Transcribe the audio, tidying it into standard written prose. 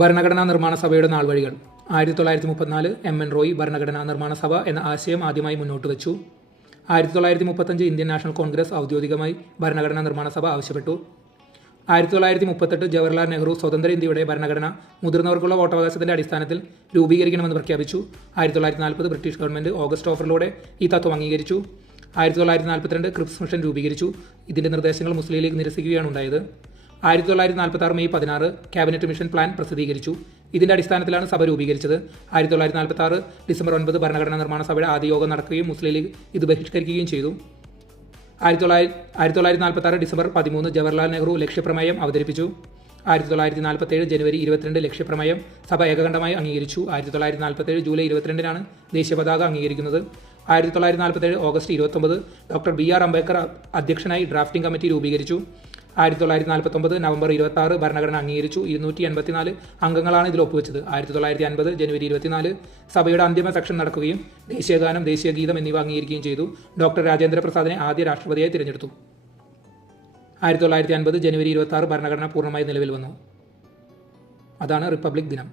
ഭരണഘടനാ നിർമ്മാണ സഭയുടെ നാൾവഴികൾ. 1934 എൻ റോയ് ഭരണഘടനാ നിർമ്മാണ സഭ എന്ന ആശയം ആദ്യമായി മുന്നോട്ട് വെച്ചു. 1935 ഇന്ത്യൻ നാഷണൽ കോൺഗ്രസ് ഔദ്യോഗികമായി ഭരണഘടനാ നിർമ്മാണ സഭ ആവശ്യപ്പെട്ടു. 1938 ജവഹർലാൽ നെഹ്റു സ്വതന്ത്ര ഇന്ത്യയുടെ ഭരണഘടന മുതിർന്നവർക്കുള്ള വോട്ടവകാശത്തിന്റെ അടിസ്ഥാനത്തിൽ രൂപീകരിക്കണമെന്ന് പ്രഖ്യാപിച്ചു. 1940 ബ്രിട്ടീഷ് ഗവൺമെന്റ് ഓഗസ്റ്റ് ഓഫറിലൂടെ ഈ തത്വം അംഗീകരിച്ചു. 1942 ക്രിപ്സ് മിഷൻ രൂപീകരിച്ചു. ഇതിന്റെ നിർദ്ദേശങ്ങൾ മുസ്ലിം ലീഗ് നിരസിക്കുകയാണ് ഉണ്ടായത്. 1946 മെയ് 16 ക്യാബിനറ്റ് മിഷൻ പ്ലാൻ പ്രസിദ്ധീകരിച്ചു. ഇതിന്റെ അടിസ്ഥാനത്തിലാണ് സഭ രൂപീകരിച്ചത്. 1946 ഡിസംബർ 9 ഭരണഘടനാ നിർമ്മാണ സഭയുടെ ആദ്യ യോഗം നടക്കുകയും മുസ്ലിം ലീഗ് ഇത് ബഹിഷ്കരിക്കുകയും ചെയ്തു. 1946 ഡിസംബർ 13 ജവഹർലാൽ നെഹ്റു ലക്ഷ്യപ്രമേയം അവതരിപ്പിച്ചു. 1947 ജനുവരി 22 ലക്ഷ്യപ്രമേയം സഭ ഏകകണ്ഠമായി അംഗീകരിച്ചു. 1947 ജൂലൈ 22 ദേശീയ പതാക അംഗീകരിക്കുന്നത്. 1947 ഓഗസ്റ്റ് 29 ഡോക്ടർ BR അംബേദ്കർ അധ്യക്ഷനായി ഡ്രാഫ്റ്റിംഗ് കമ്മിറ്റി രൂപീകരിച്ചു. 1949 നവംബർ 26 ഭരണഘടന അംഗീകരിച്ചു. 284 അംഗങ്ങളാണ് ഇതിൽ ഒപ്പുവെച്ചത്. 1950 ജനുവരി 24 സഭയുടെ അന്തിമ സെക്ഷൻ നടക്കുകയും ദേശീയഗാനം, ദേശീയ ഗീതം എന്നിവ അംഗീകരിക്കുകയും ചെയ്തു. ഡോക്ടർ രാജേന്ദ്ര പ്രസാദിനെ ആദ്യ രാഷ്ട്രപതിയായി തിരഞ്ഞെടുത്തു. 1950 ജനുവരി 26 ഭരണഘടന പൂർണ്ണമായി നിലവിൽ വന്നു. അതാണ് റിപ്പബ്ലിക് ദിനം.